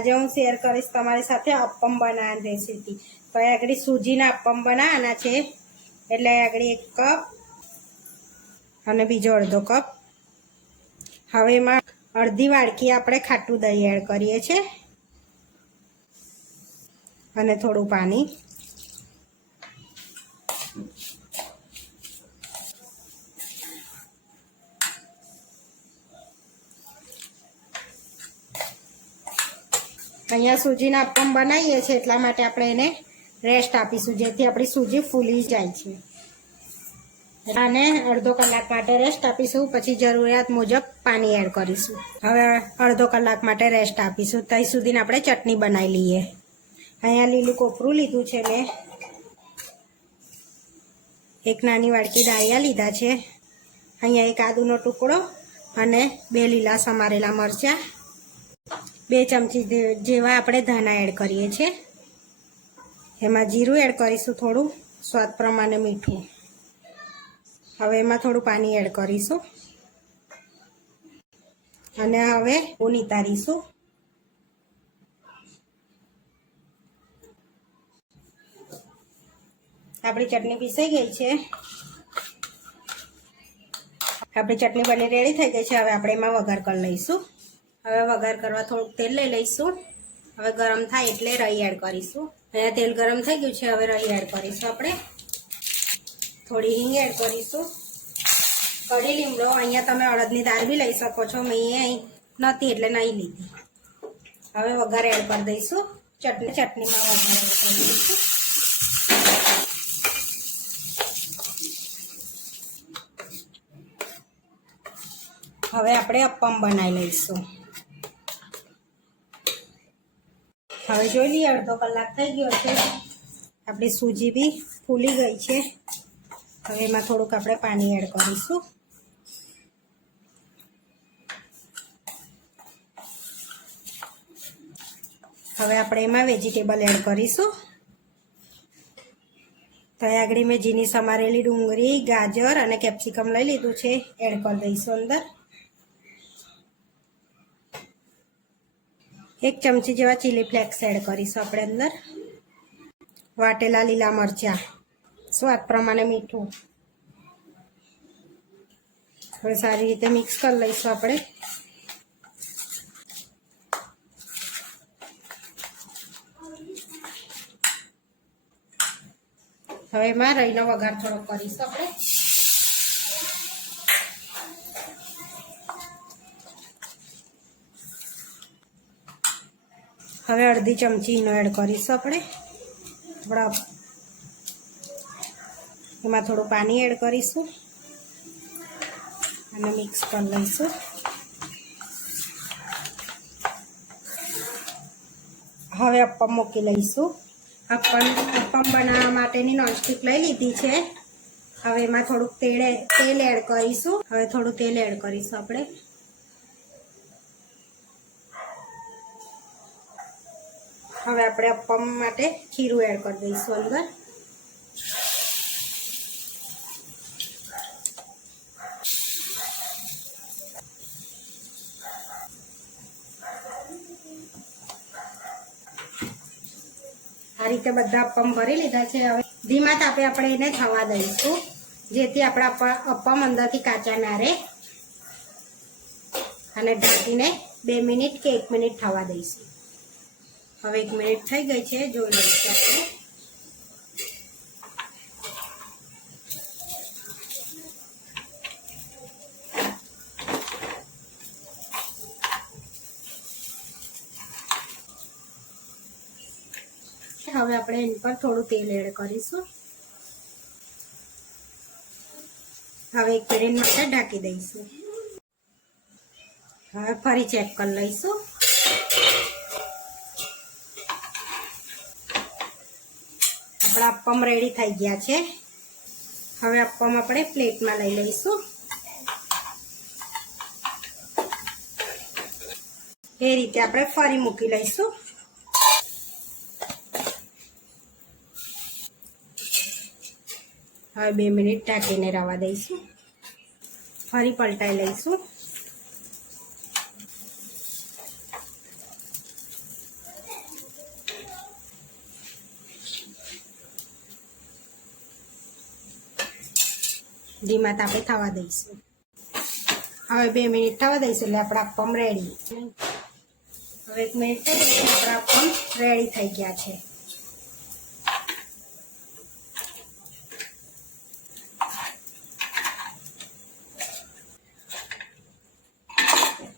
આજે હું શેર કરીશ તમારી સાથે અપ્પમ બનાવવાની રેસીપી તો એ આગળ સૂજીના અપ્પમ બનાવવાના છે. એટલે આગળ એક કપ અને બીજો અડધો કપ. હવે એમાં અડધી વાડકી આપણે ખાટું દહીં એડ કરીએ છીએ. અને થોડું પાણી. અહીંયા સૂજીના અપમ બનાવીએ છીએ એટલા માટે આપણે એને રેસ્ટ આપીશું, જેથી આપણી સૂજી ફૂલી જાય છે. અને અડધો કલાક માટે રેસ્ટ આપીશું, પછી જરૂરિયાત મુજબ પાણી એડ કરીશું. હવે અડધો કલાક માટે રેસ્ટ આપીશું. ત્યાં સુધી આપણે ચટણી બનાવી લઈએ. અહીંયા લીલું કોપરું લીધું છે મેં. એક નાની વાડકી ડાળિયા લીધા છે. અહીંયા એક આદુનો ટુકડો અને બે લીલા સમારેલા મરચાં. બે ચમચી જેવા આપણે ધાણા એડ કરીએ છીએ. એમાં જીરું એડ કરીશું થોડું, સ્વાદ પ્રમાણે મીઠું. હવે એમાં થોડું પાણી એડ કરીશું. અને હવે હું નિતારીશું આપણી ચટણી પીસાઈ ગઈ છે. આપણી ચટણી બની રેડી થઈ ગઈ છે. હવે આપણે એમાં વઘાર કરી લઈશું. હવે વઘાર કરવા થોડુંક તેલ લઈ લઈશું. હવે ગરમ થાય એટલે રહી એડ કરીશું. અહીંયા તેલ ગરમ થઈ ગયું છે, હવે રહી એડ કરીશું આપણે. થોડી હિંગ એડ કરીશું. કઢી લીમડો, અહીંયા તમે અડદની દાળ બી લઈ શકો છો, મેં અહીં નથી એટલે નહીં લીધી. હવે વઘાર એડ કરી દઈશું. ચટણી, ચટણીમાં વઘાર એડ કરી દઈશું. હવે આપણે અપ્પમ બનાવી લઈશું. હવે જોઈ લઈએ, અડધો કલાક થઈ ગયો છે. આપણી સૂજી બી ફૂલી ગઈ છે. હવે એમાં થોડુંક આપણે પાણી એડ કરીશું. હવે આપણે એમાં વેજીટેબલ એડ કરીશું. તો અહીં આગળ મેં ઝીણી સમારેલી ડુંગળી, ગાજર અને કેપ્સિકમ લઈ લીધું છે. એડ કરી દઈશું અંદર. એક ચમચી જેવા ચીલી ફ્લેક્સ એડ કરીશું આપણે અંદર. વાટેલા લીલા મરચાં. સ્વાદ પ્રમાણે મીઠું. હવે સારી રીતે મિક્સ કરી લઈશું આપણે. હવે એમાં રહીનો વઘાર થોડો કરીશું આપણે. હવે અડધી ચમચી ઈનો એડ કરીશું આપણે. થોડા એમાં થોડું પાણી એડ કરીશું. અને મિક્સ કરી લઈશું. હવે અપ્પમ મૂકી લઈશું. અપ્પમ અપ્પમ બનાવવા માટેની નોનસ્ટિક લઈ લીધી છે. હવે એમાં થોડુંક તેલ તેલ એડ કરીશું. હવે થોડું તેલ એડ કરીશું આપણે. હવે આપણે અપમ માટે ખીરું એડ કરી દઈશું અંદર. આ રીતે બધા અપમ ભરી લીધા છે. હવે ધીમા તાપે આપણે એને થવા દઈશું, જેથી આપણા અપમ અંદરથી કાચા ના રહે. અને ઢાંકીને બે મિનિટ કે એક મિનિટ થવા દઈશું. હવે એક મિનિટ થઈ ગઈ છે જોઈ લઈશું આપણે હવે આપણે એની પર થોડું તેલ એડ કરીશું. હવે એક મિનિટ માટે ઢાંકી દઈશું. હવે ફરી ચેક કરી લઈશું. આપણા અપમ રેડી થઈ ગયા છે. હવે અપમ આપણે પ્લેટમાં લઈ લઈશું. એ રીતે આપણે ફરી મૂકી લઈશું. હવે બે મિનિટ ઢાંકીને રવા દઈશું. ફરી પલટાઈ લઈશું. ધીમા તાપે થવા દઈશું. હવે બે મિનિટ થવા દઈશું એટલે આપણા પમ રેડી હવે એક મિનિટ થઈ ગઈ આપણા પમ રેડી થઈ ગયા છે.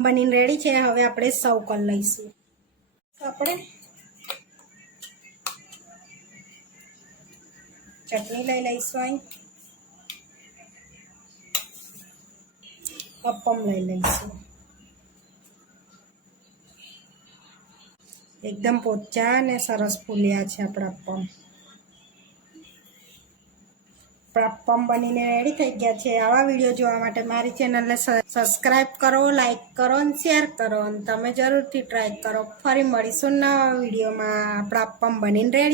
બનીને રેડી છે. હવે આપણે સૌ કરી લઈશું. આપણે ચટણી લઈ લઈશું અહીં. અપમ લઈ લઈશું એકદમ પોચા અને સરસ ફૂલ્યા છે આપણા અપમ આપણા બનીને રેડી થઈ ગયા છે. આવા વીડિયો જોવા માટે મારી ચેનલને સબસ્ક્રાઈબ કરો લાઈક કરો અને શેર કરો. અને તમે જરૂરથી ટ્રાય કરો. ફરી મળીશું નવા વિડીયોમાં આપણા અપમ બનીને રેડી